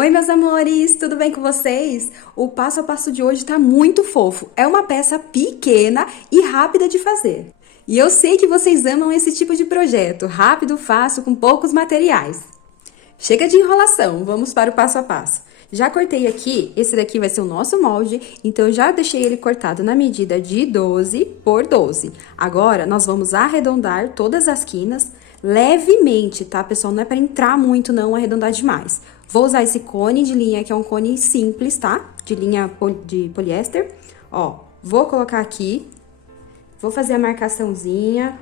Oi, meus amores, tudo bem com vocês? O passo a passo de hoje tá muito fofo. É uma peça pequena e rápida de fazer. E eu sei que vocês amam esse tipo de projeto, rápido, fácil, com poucos materiais. Chega de enrolação, vamos para o passo a passo. Já cortei aqui, esse daqui vai ser o nosso molde, então eu já deixei ele cortado na medida de 12 por 12. Agora, nós vamos arredondar todas as quinas levemente, tá, pessoal? Não é para entrar muito, não, arredondar demais. Vou usar esse cone de linha, que é um cone simples, tá? De linha de poliéster. Ó, vou colocar aqui, vou fazer a marcaçãozinha.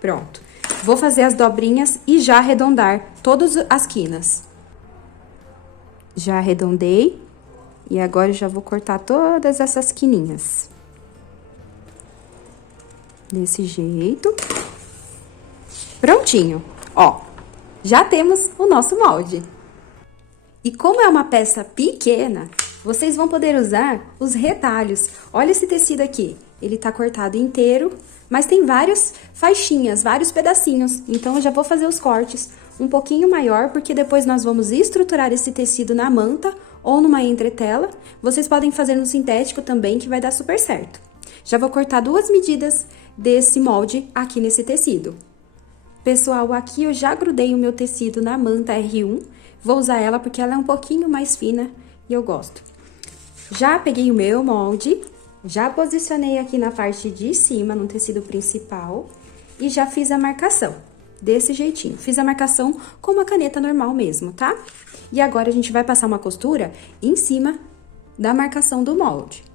Pronto. Vou fazer as dobrinhas e já arredondar todas as quinas. Já arredondei e agora eu já vou cortar todas essas quininhas. Desse jeito. Prontinho. Ó, já temos o nosso molde. E como é uma peça pequena, vocês vão poder usar os retalhos. Olha esse tecido aqui. Ele tá cortado inteiro, mas tem várias faixinhas, vários pedacinhos. Então, eu já vou fazer os cortes um pouquinho maior, porque depois nós vamos estruturar esse tecido na manta ou numa entretela. Vocês podem fazer no sintético também, que vai dar super certo. Já vou cortar 2 medidas desse molde aqui nesse tecido. Pessoal, aqui eu já grudei o meu tecido na manta R1. Vou usar ela porque ela é um pouquinho mais fina e eu gosto. Já peguei o meu molde, já posicionei aqui na parte de cima, no tecido principal, e já fiz a marcação, desse jeitinho. Fiz a marcação com uma caneta normal mesmo, tá? E agora a gente vai passar uma costura em cima da marcação do molde.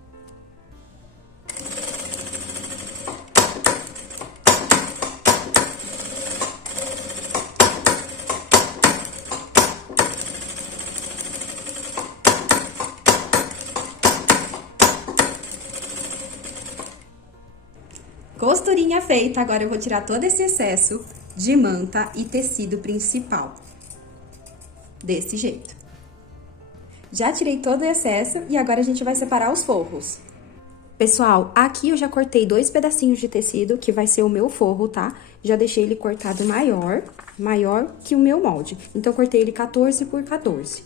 Costurinha feita, agora eu vou tirar todo esse excesso de manta e tecido principal. Desse jeito. Já tirei todo o excesso e agora a gente vai separar os forros. Pessoal, aqui eu já cortei 2 pedacinhos de tecido, que vai ser o meu forro, tá? Já deixei ele cortado maior que o meu molde. Então, eu cortei ele 14 por 14.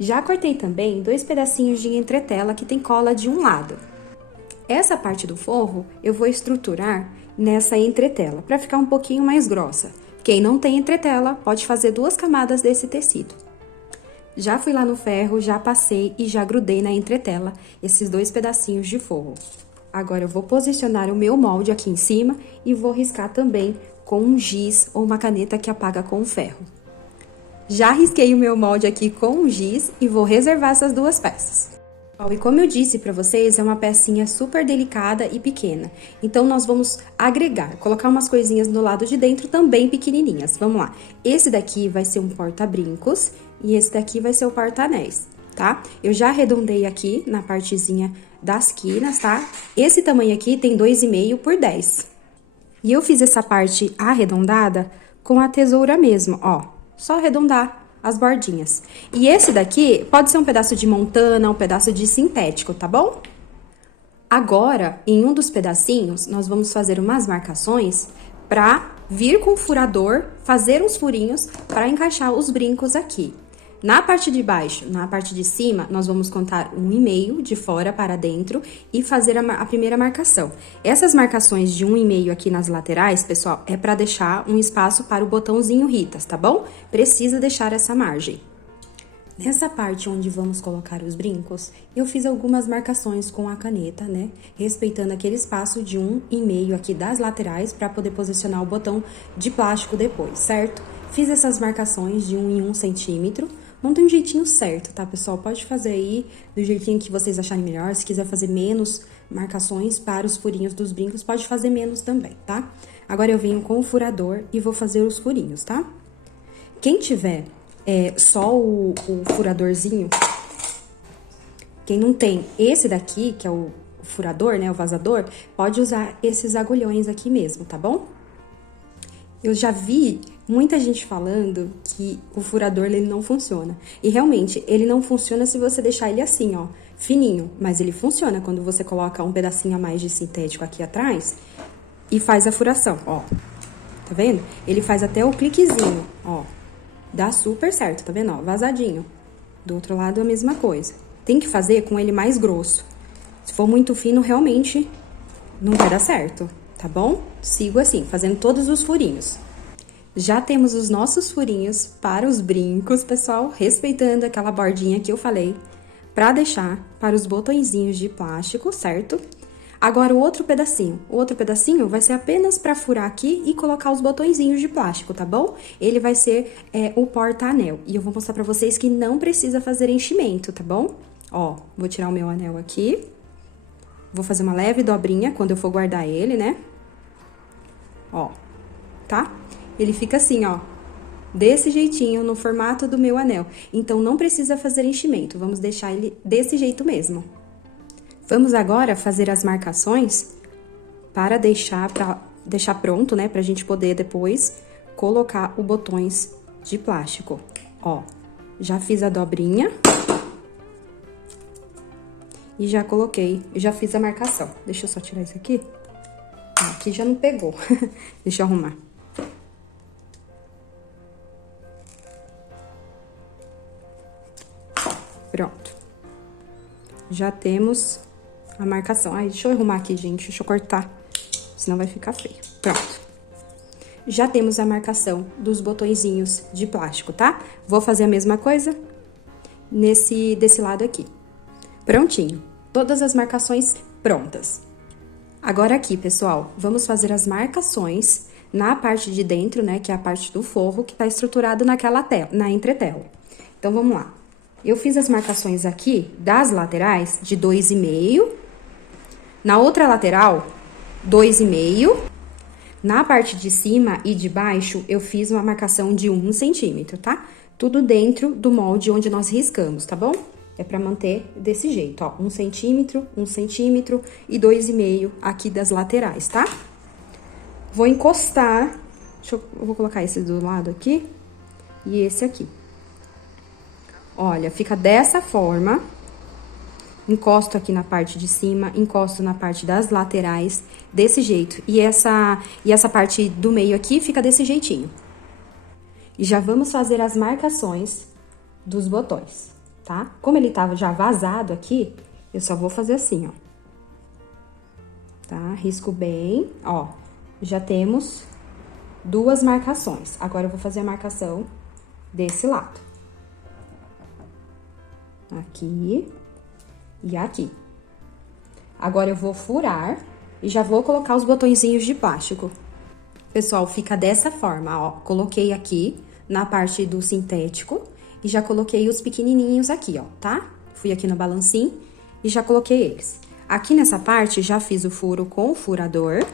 Já cortei também 2 pedacinhos de entretela que tem cola de um lado. Essa parte do forro, eu vou estruturar nessa entretela, para ficar um pouquinho mais grossa. Quem não tem entretela, pode fazer 2 camadas desse tecido. Já fui lá no ferro, já passei e já grudei na entretela esses 2 pedacinhos de forro. Agora, eu vou posicionar o meu molde aqui em cima e vou riscar também com um giz ou uma caneta que apaga com o ferro. Já risquei o meu molde aqui com um giz e vou reservar essas 2 peças. E como eu disse pra vocês, é uma pecinha super delicada e pequena. Então, nós vamos agregar, colocar umas coisinhas do lado de dentro também pequenininhas. Vamos lá. Esse daqui vai ser um porta-brincos e esse daqui vai ser o porta-anéis, tá? Eu já arredondei aqui na partezinha das quinas, tá? Esse tamanho aqui tem 2,5 por 10. E eu fiz essa parte arredondada com a tesoura mesmo, ó. Só arredondar as bordinhas. E esse daqui pode ser um pedaço de montana, um pedaço de sintético, tá bom? Agora, em um dos pedacinhos, nós vamos fazer umas marcações pra vir com o furador, fazer uns furinhos pra encaixar os brincos aqui. Na parte de baixo, na parte de cima, nós vamos contar 1,5 de fora para dentro e fazer a primeira marcação. Essas marcações de 1,5 aqui nas laterais, pessoal, é para deixar um espaço para o botãozinho Ritas, tá bom? Precisa deixar essa margem. Nessa parte onde vamos colocar os brincos, eu fiz algumas marcações com a caneta, né? Respeitando aquele espaço de 1,5 aqui das laterais para poder posicionar o botão de plástico depois, certo? Fiz essas marcações de 1 em 1 centímetro. Não tem um jeitinho certo, tá, pessoal? Pode fazer aí do jeitinho que vocês acharem melhor. Se quiser fazer menos marcações para os furinhos dos brincos, pode fazer menos também, tá? Agora, eu venho com o furador e vou fazer os furinhos, tá? Quem tiver só o furadorzinho, quem não tem esse daqui, que é o furador, né, o vazador, pode usar esses agulhões aqui mesmo, tá bom? Eu já vi muita gente falando que o furador, ele não funciona. E realmente, ele não funciona se você deixar ele assim, ó, fininho. Mas ele funciona quando você coloca um pedacinho a mais de sintético aqui atrás e faz a furação, ó. Tá vendo? Ele faz até o cliquezinho, ó. Dá super certo, tá vendo? Ó, vazadinho. Do outro lado, a mesma coisa. Tem que fazer com ele mais grosso. Se for muito fino, realmente não vai dar certo, tá bom? Sigo assim, fazendo todos os furinhos. Já temos os nossos furinhos para os brincos, pessoal, respeitando aquela bordinha que eu falei, pra deixar para os botõezinhos de plástico, certo? Agora, o outro pedacinho vai ser apenas pra furar aqui e colocar os botõezinhos de plástico, tá bom? Ele vai ser o porta-anel. E eu vou mostrar pra vocês que não precisa fazer enchimento, tá bom? Ó, vou tirar o meu anel aqui. Vou fazer uma leve dobrinha quando eu for guardar ele, né? Ó, tá? Ele fica assim, ó, desse jeitinho, no formato do meu anel. Então, não precisa fazer enchimento, vamos deixar ele desse jeito mesmo. Vamos agora fazer as marcações para deixar pronto, né? Pra gente poder depois colocar os botões de plástico. Ó, já fiz a dobrinha. E já coloquei, já fiz a marcação. Deixa eu só tirar isso aqui. Aqui já não pegou. Deixa eu arrumar. Pronto. Já temos a marcação. Ai, deixa eu arrumar aqui, gente. Deixa eu cortar, senão vai ficar feio. Pronto. Já temos a marcação dos botõezinhos de plástico, tá? Vou fazer a mesma coisa desse lado aqui. Prontinho. Todas as marcações prontas. Agora aqui, pessoal, vamos fazer as marcações na parte de dentro, né? Que é a parte do forro que tá estruturado naquela tela, na entretela. Então, vamos lá. Eu fiz as marcações aqui das laterais de 2,5. Na outra lateral, 2,5. Na parte de cima e de baixo, eu fiz uma marcação de 1 centímetro, tá? Tudo dentro do molde onde nós riscamos, tá bom? É pra manter desse jeito, ó. 1 centímetro e 2,5 aqui das laterais, tá? Vou encostar. Eu vou colocar esse do lado aqui e esse aqui. Olha, fica dessa forma. Encosto aqui na parte de cima, encosto na parte das laterais, desse jeito. E essa parte do meio aqui fica desse jeitinho. E já vamos fazer as marcações dos botões, tá? Como ele tava já vazado aqui, eu só vou fazer assim, ó. Tá? Risco bem, ó. Já temos 2 marcações. Agora, eu vou fazer a marcação desse lado. Aqui e aqui. Agora, eu vou furar e já vou colocar os botõezinhos de plástico. Pessoal, fica dessa forma, ó. Coloquei aqui na parte do sintético e já coloquei os pequenininhos aqui, ó, tá? Fui aqui no balancinho e já coloquei eles. Aqui nessa parte, já fiz o furo com o furador.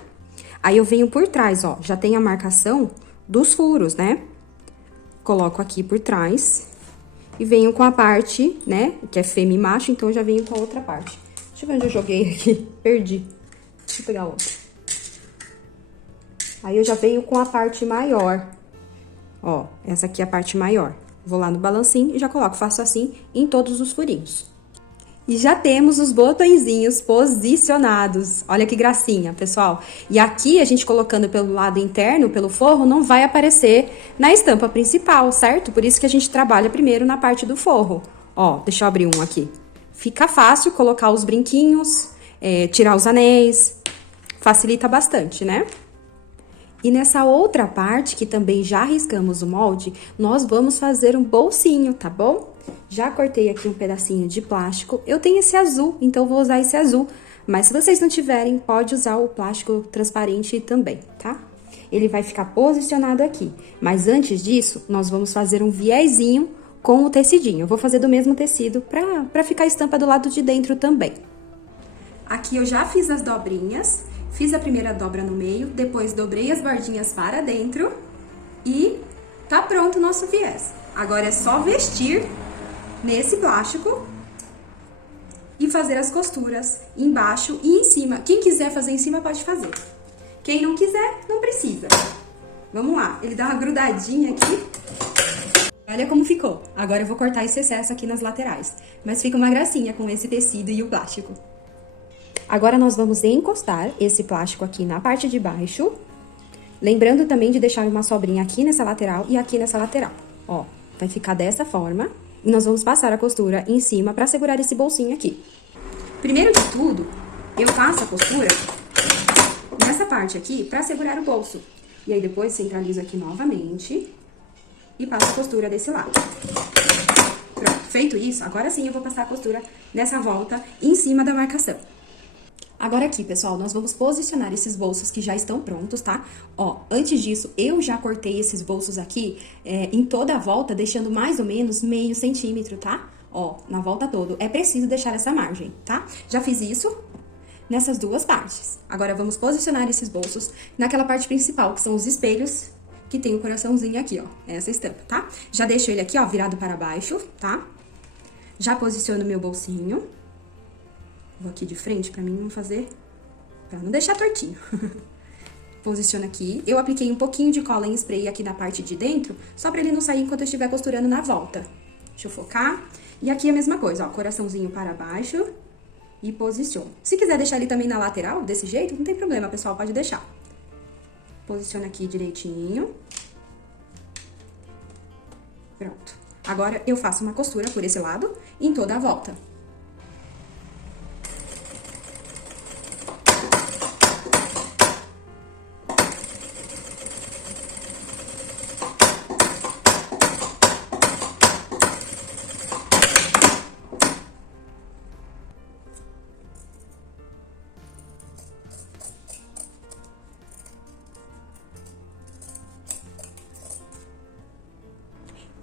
Aí, eu venho por trás, ó, já tem a marcação dos furos, né? Coloco aqui por trás e venho com a parte, né, que é fêmea e macho, então eu já venho com a outra parte. Deixa eu ver onde eu joguei aqui, perdi. Deixa eu pegar outra. Aí, eu já venho com a parte maior. Ó, essa aqui é a parte maior. Vou lá no balancinho e já coloco, faço assim em todos os furinhos. E já temos os botõezinhos posicionados. Olha que gracinha, pessoal. E aqui, a gente colocando pelo lado interno, pelo forro, não vai aparecer na estampa principal, certo? Por isso que a gente trabalha primeiro na parte do forro. Ó, deixa eu abrir um aqui. Fica fácil colocar os brinquinhos, tirar os anéis. Facilita bastante, né? E nessa outra parte, que também já riscamos o molde, nós vamos fazer um bolsinho, tá bom? Já cortei aqui um pedacinho de plástico. Eu tenho esse azul, então vou usar esse azul. Mas se vocês não tiverem, pode usar o plástico transparente também, tá? Ele vai ficar posicionado aqui. Mas antes disso, nós vamos fazer um viezinho com o tecidinho. Eu vou fazer do mesmo tecido pra ficar a estampa do lado de dentro também. Aqui eu já fiz as dobrinhas. Fiz a primeira dobra no meio, depois dobrei as bordinhas para dentro e tá pronto o nosso viés. Agora é só vestir nesse plástico e fazer as costuras embaixo e em cima. Quem quiser fazer em cima pode fazer. Quem não quiser, não precisa. Vamos lá, ele dá uma grudadinha aqui. Olha como ficou. Agora eu vou cortar esse excesso aqui nas laterais. Mas fica uma gracinha com esse tecido e o plástico. Agora, nós vamos encostar esse plástico aqui na parte de baixo. Lembrando também de deixar uma sobrinha aqui nessa lateral e aqui nessa lateral. Ó, vai ficar dessa forma. E nós vamos passar a costura em cima pra segurar esse bolsinho aqui. Primeiro de tudo, eu faço a costura nessa parte aqui pra segurar o bolso. E aí, depois, centralizo aqui novamente e passo a costura desse lado. Pronto, feito isso, agora sim eu vou passar a costura nessa volta em cima da marcação. Agora aqui, pessoal, nós vamos posicionar esses bolsos que já estão prontos, tá? Ó, antes disso, eu já cortei esses bolsos aqui em toda a volta, deixando mais ou menos meio centímetro, tá? Ó, na volta toda. É preciso deixar essa margem, tá? Já fiz isso nessas duas partes. Agora, vamos posicionar esses bolsos naquela parte principal, que são os espelhos, que tem o coraçãozinho aqui, ó, essa estampa, tá? Já deixo ele aqui, ó, virado para baixo, tá? Já posiciono meu bolsinho. Vou aqui de frente pra mim não fazer, pra não deixar tortinho. Posiciono aqui. Eu apliquei um pouquinho de cola em spray aqui na parte de dentro, só pra ele não sair enquanto eu estiver costurando na volta. Deixa eu focar. E aqui a mesma coisa, ó, coraçãozinho para baixo e posiciono. Se quiser deixar ele também na lateral, desse jeito, não tem problema, pessoal, pode deixar. Posiciono aqui direitinho. Pronto. Agora, eu faço uma costura por esse lado em toda a volta.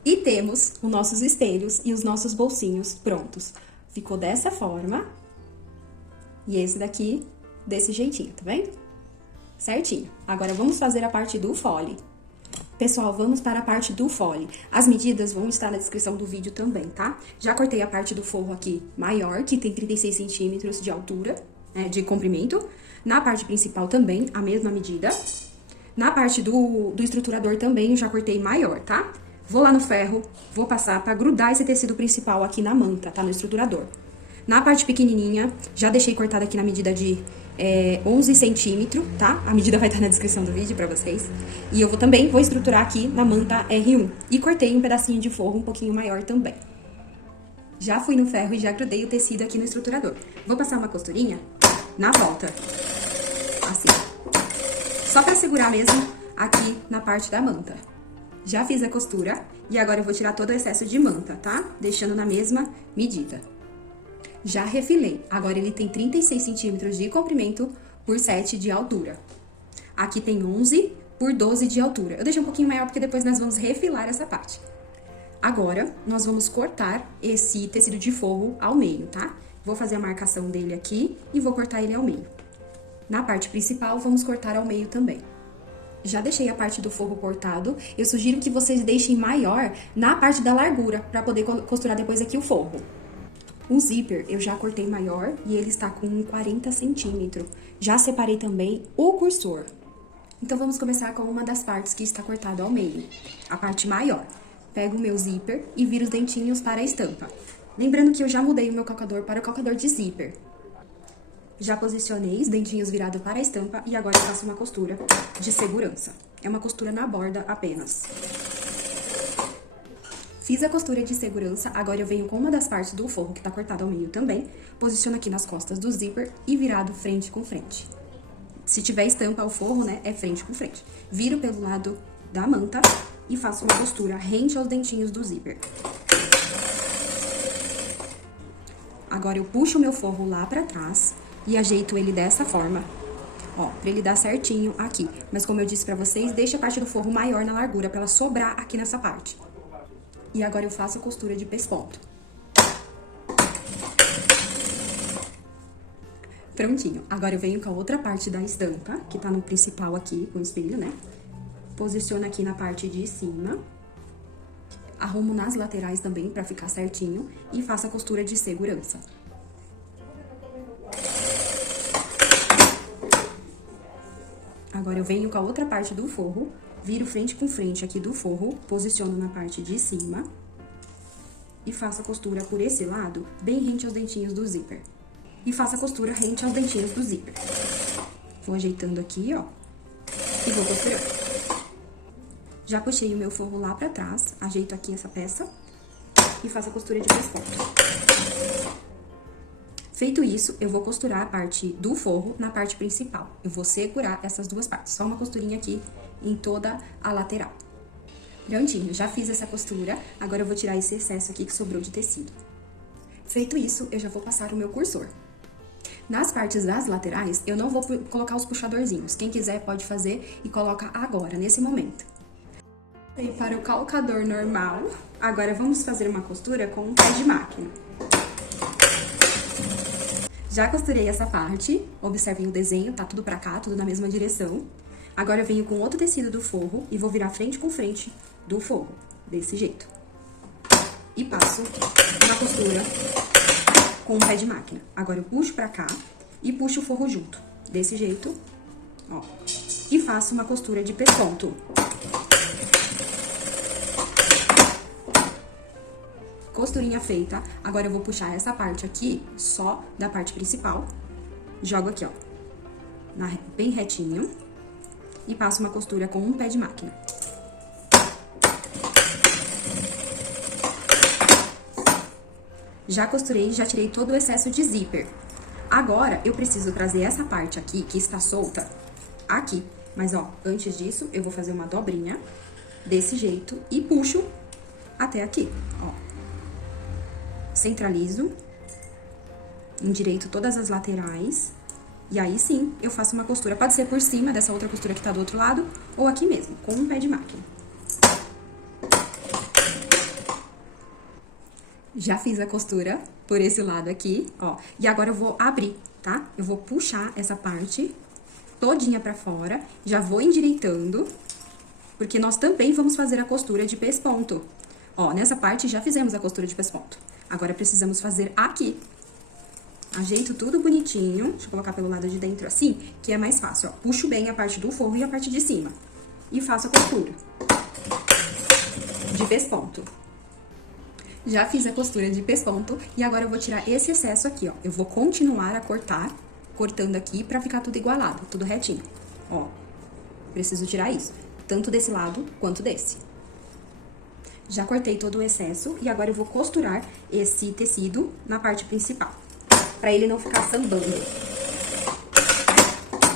E temos os nossos espelhos e os nossos bolsinhos prontos. Ficou dessa forma. E esse daqui, desse jeitinho, tá vendo? Certinho. Agora, vamos fazer a parte do fole. Pessoal, vamos para a parte do fole. As medidas vão estar na descrição do vídeo também, tá? Já cortei a parte do forro aqui maior, que tem 36 centímetros de altura, de comprimento. Na parte principal também, a mesma medida. Na parte do estruturador também, eu já cortei maior, tá? Vou lá no ferro, vou passar pra grudar esse tecido principal aqui na manta, tá? No estruturador. Na parte pequenininha, já deixei cortada aqui na medida de 11 centímetros, tá? A medida vai estar na descrição do vídeo pra vocês. E eu também vou estruturar aqui na manta R1. E cortei um pedacinho de forro um pouquinho maior também. Já fui no ferro e já grudei o tecido aqui no estruturador. Vou passar uma costurinha na volta. Assim. Só pra segurar mesmo aqui na parte da manta. Já fiz a costura e agora eu vou tirar todo o excesso de manta, tá? Deixando na mesma medida. Já refilei. Agora ele tem 36 centímetros de comprimento por 7 de altura. Aqui tem 11 por 12 de altura. Eu deixei um pouquinho maior porque depois nós vamos refilar essa parte. Agora, nós vamos cortar esse tecido de forro ao meio, tá? Vou fazer a marcação dele aqui e vou cortar ele ao meio. Na parte principal, vamos cortar ao meio também. Já deixei a parte do forro cortado. Eu sugiro que vocês deixem maior na parte da largura, para poder costurar depois aqui o forro. O zíper eu já cortei maior e ele está com 40 centímetros. Já separei também o cursor. Então, vamos começar com uma das partes que está cortada ao meio, a parte maior. Pego o meu zíper e viro os dentinhos para a estampa. Lembrando que eu já mudei o meu calcador para o calcador de zíper. Já posicionei os dentinhos virados para a estampa e agora eu faço uma costura de segurança. É uma costura na borda apenas. Fiz a costura de segurança, agora eu venho com uma das partes do forro que tá cortada ao meio também, posiciono aqui nas costas do zíper e virado frente com frente. Se tiver estampa, o forro, né, é frente com frente. Viro pelo lado da manta e faço uma costura rente aos dentinhos do zíper. Agora eu puxo o meu forro lá pra trás e ajeito ele dessa forma, ó, pra ele dar certinho aqui. Mas como eu disse pra vocês, deixa a parte do forro maior na largura, pra ela sobrar aqui nessa parte. E agora eu faço a costura de pesponto. Prontinho. Agora eu venho com a outra parte da estampa, que tá no principal aqui, com o espelho, né? Posiciono aqui na parte de cima. Arrumo nas laterais também, pra ficar certinho. E faço a costura de segurança. Agora eu venho com a outra parte do forro, viro frente com frente aqui do forro, posiciono na parte de cima e faço a costura por esse lado, bem rente aos dentinhos do zíper. E faço a costura rente aos dentinhos do zíper. Vou ajeitando aqui, ó, e vou costurando. Já puxei o meu forro lá pra trás, ajeito aqui essa peça e faço a costura de pesponto. Feito isso, eu vou costurar a parte do forro na parte principal. Eu vou segurar essas duas partes, só uma costurinha aqui em toda a lateral. Prontinho, já fiz essa costura, agora eu vou tirar esse excesso aqui que sobrou de tecido. Feito isso, eu já vou passar o meu cursor. Nas partes das laterais, eu não vou colocar os puxadorzinhos. Quem quiser pode fazer e coloca agora, nesse momento. E para o calcador normal, agora vamos fazer uma costura com um pé de máquina. Já costurei essa parte, observem o desenho, tá tudo pra cá, tudo na mesma direção. Agora eu venho com outro tecido do forro e vou virar frente com frente do forro, desse jeito. E passo uma costura com um pé de máquina. Agora eu puxo pra cá e puxo o forro junto, desse jeito, ó. E faço uma costura de pesponto. Costurinha feita, agora eu vou puxar essa parte aqui, só da parte principal. Jogo aqui, ó, bem retinho. E passo uma costura com um pé de máquina. Já costurei, já tirei todo o excesso de zíper. Agora, eu preciso trazer essa parte aqui, que está solta, aqui. Mas, ó, antes disso, eu vou fazer uma dobrinha, desse jeito, e puxo até aqui, ó. Centralizo, endireito todas as laterais, e aí sim, eu faço uma costura. Pode ser por cima dessa outra costura que tá do outro lado, ou aqui mesmo, com um pé de máquina. Já fiz a costura por esse lado aqui, ó. E agora eu vou abrir, tá? Eu vou puxar essa parte todinha pra fora, já vou endireitando, porque nós também vamos fazer a costura de pesponto. Ó, nessa parte já fizemos a costura de pesponto. Agora precisamos fazer aqui. Ajeito tudo bonitinho, deixa eu colocar pelo lado de dentro assim, que é mais fácil, ó. Puxo bem a parte do forro e a parte de cima. E faço a costura de pesponto. Já fiz a costura de pesponto e agora eu vou tirar esse excesso aqui, ó. Eu vou continuar a cortar, cortando aqui pra ficar tudo igualado, tudo retinho. Ó, preciso tirar isso, tanto desse lado quanto desse. Já cortei todo o excesso e agora eu vou costurar esse tecido na parte principal, pra ele não ficar sambando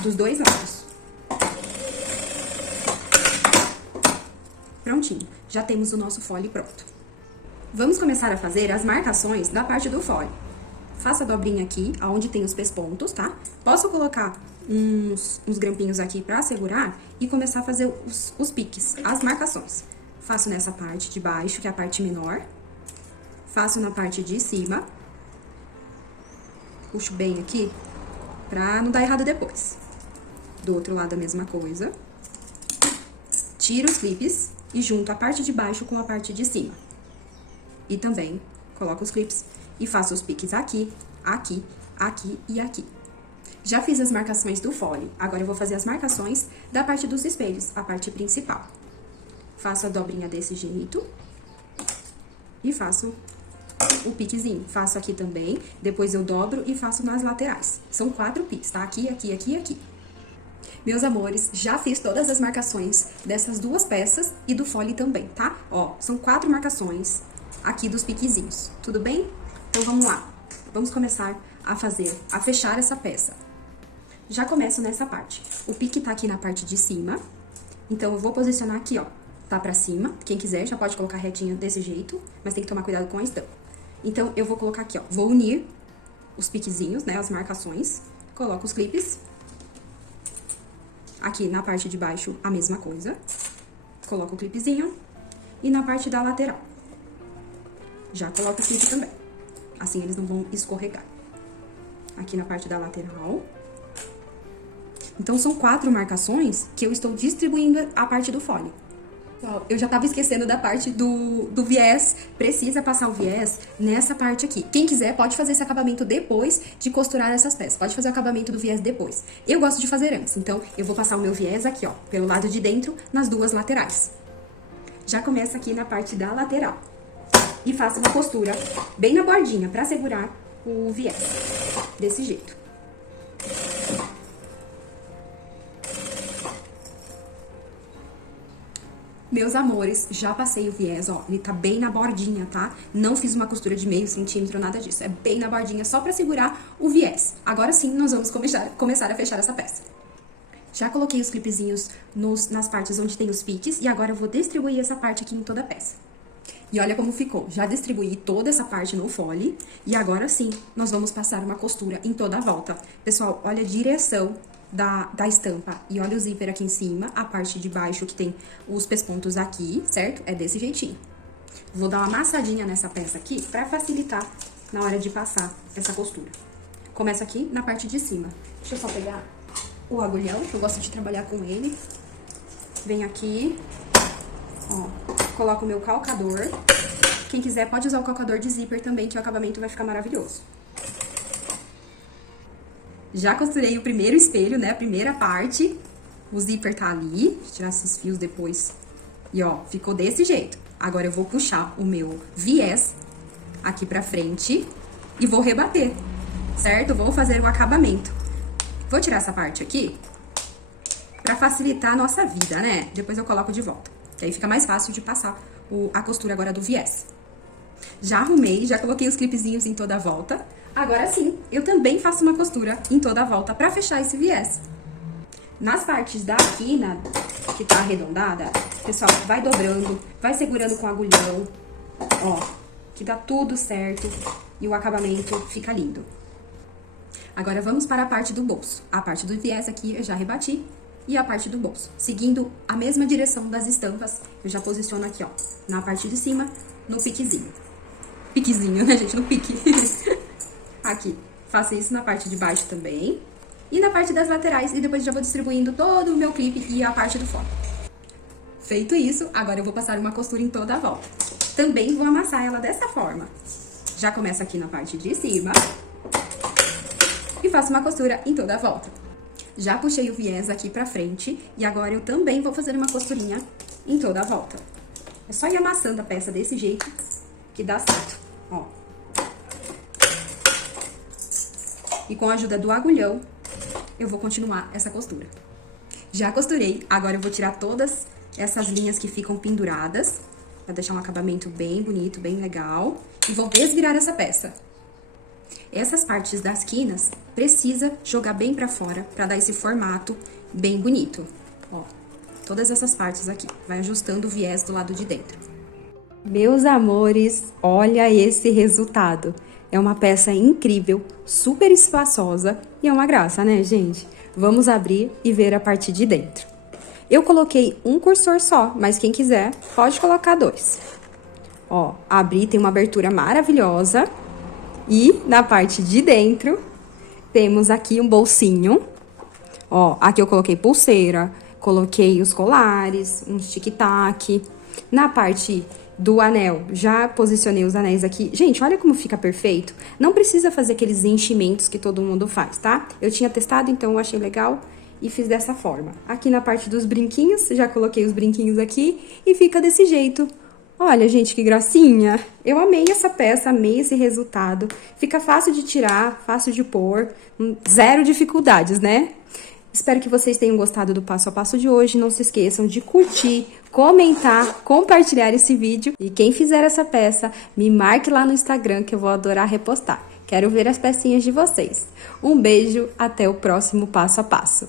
dos dois lados. Prontinho, já temos o nosso fole pronto. Vamos começar a fazer as marcações da parte do fole. Faça a dobrinha aqui, onde tem os pespontos, tá? Posso colocar uns grampinhos aqui pra segurar e começar a fazer os piques, as marcações. Faço nessa parte de baixo, que é a parte menor. Faço na parte de cima. Puxo bem aqui, pra não dar errado depois. Do outro lado a mesma coisa. Tiro os clipes e junto a parte de baixo com a parte de cima. E também coloco os clipes e faço os piques aqui, aqui, aqui e aqui. Já fiz as marcações do fole, agora eu vou fazer as marcações da parte dos espelhos, a parte principal. Faço a dobrinha desse jeito e faço o piquezinho. Faço aqui também, depois eu dobro e faço nas laterais. São 4 piques, tá? Aqui, aqui, aqui e aqui. Meus amores, já fiz todas as marcações dessas duas peças e do fole também, tá? Ó, são 4 marcações aqui dos piquezinhos, tudo bem? Então, vamos lá. Vamos começar a fechar essa peça. Já começo nessa parte. O pique tá aqui na parte de cima, então eu vou posicionar aqui, ó. Tá pra cima, quem quiser já pode colocar retinho desse jeito, mas tem que tomar cuidado com a estampa. Então, eu vou colocar aqui, ó, vou unir os piquezinhos, né, as marcações, coloco os clipes. Aqui na parte de baixo, a mesma coisa. Coloco o clipezinho e na parte da lateral. Já coloco o clipe também, assim eles não vão escorregar. Aqui na parte da lateral. Então, são 4 marcações que eu estou distribuindo a parte do fole. Eu já tava esquecendo da parte do viés, precisa passar o viés nessa parte aqui. Quem quiser pode fazer esse acabamento depois de costurar essas peças, pode fazer o acabamento do viés depois. Eu gosto de fazer antes, então eu vou passar o meu viés aqui, ó, pelo lado de dentro, nas duas laterais. Já começa aqui na parte da lateral. E faço uma costura bem na bordinha, pra segurar o viés, desse jeito. Meus amores, já passei o viés, ó, ele tá bem na bordinha, tá? Não fiz uma costura de meio centímetro, nada disso, é bem na bordinha, só pra segurar o viés. Agora sim, nós vamos começar a fechar essa peça. Já coloquei os clipezinhos nas partes onde tem os piques, e agora eu vou distribuir essa parte aqui em toda a peça. E olha como ficou, já distribuí toda essa parte no fole, e agora sim, nós vamos passar uma costura em toda a volta. Pessoal, olha a direção da estampa, e olha o zíper aqui em cima, a parte de baixo que tem os pespontos aqui, certo? É desse jeitinho. Vou dar uma amassadinha nessa peça aqui, pra facilitar na hora de passar essa costura. Começo aqui na parte de cima. Deixa eu só pegar o agulhão, que eu gosto de trabalhar com ele. Venho aqui, ó, coloco o meu calcador. Quem quiser pode usar o calcador de zíper também, que o acabamento vai ficar maravilhoso. Já costurei o primeiro espelho, né, a primeira parte. O zíper tá ali, vou tirar esses fios depois. E ó, ficou desse jeito. Agora eu vou puxar o meu viés aqui pra frente e vou rebater, certo? Vou fazer o acabamento. Vou tirar essa parte aqui pra facilitar a nossa vida, né? Depois eu coloco de volta, que aí fica mais fácil de passar a costura agora do viés. Já arrumei, já coloquei os clipezinhos em toda a volta. Agora sim, eu também faço uma costura em toda a volta pra fechar esse viés. Nas partes da quina, que tá arredondada, pessoal, vai dobrando, vai segurando com o agulhão, ó, que dá tudo certo e o acabamento fica lindo. Agora vamos para a parte do bolso. A parte do viés aqui eu já rebati e a parte do bolso. Seguindo a mesma direção das estampas, eu já posiciono aqui, ó, na parte de cima, no piquezinho. Piquezinho, né, gente? No pique. Aqui, faço isso na parte de baixo também. E na parte das laterais, e depois já vou distribuindo todo o meu clipe e a parte do fone. Feito isso, agora eu vou passar uma costura em toda a volta. Também vou amassar ela dessa forma. Já começo aqui na parte de cima. E faço uma costura em toda a volta. Já puxei o viés aqui pra frente, e agora eu também vou fazer uma costurinha em toda a volta. É só ir amassando a peça desse jeito que dá certo, ó. E com a ajuda do agulhão, eu vou continuar essa costura. Já costurei, agora eu vou tirar todas essas linhas que ficam penduradas, pra deixar um acabamento bem bonito, bem legal. E vou desvirar essa peça. Essas partes das quinas, precisa jogar bem pra fora, pra dar esse formato bem bonito. Ó, todas essas partes aqui, vai ajustando o viés do lado de dentro. Meus amores, olha esse resultado. É uma peça incrível, super espaçosa e é uma graça, né, gente? Vamos abrir e ver a parte de dentro. Eu coloquei um cursor só, mas quem quiser pode colocar 2. Ó, abri, tem uma abertura maravilhosa. E na parte de dentro, temos aqui um bolsinho. Ó, aqui eu coloquei pulseira, coloquei os colares, uns tic-tac. Na parte do anel, já posicionei os anéis aqui. Gente, olha como fica perfeito. Não precisa fazer aqueles enchimentos que todo mundo faz, tá? Eu tinha testado, então eu achei legal e fiz dessa forma. Aqui na parte dos brinquinhos, já coloquei os brinquinhos aqui e fica desse jeito. Olha, gente, que gracinha! Eu amei essa peça, amei esse resultado. Fica fácil de tirar, fácil de pôr, zero dificuldades, né? Espero que vocês tenham gostado do passo a passo de hoje. Não se esqueçam de curtir, comentar, compartilhar esse vídeo. E quem fizer essa peça, me marque lá no Instagram que eu vou adorar repostar. Quero ver as pecinhas de vocês. Um beijo, até o próximo passo a passo.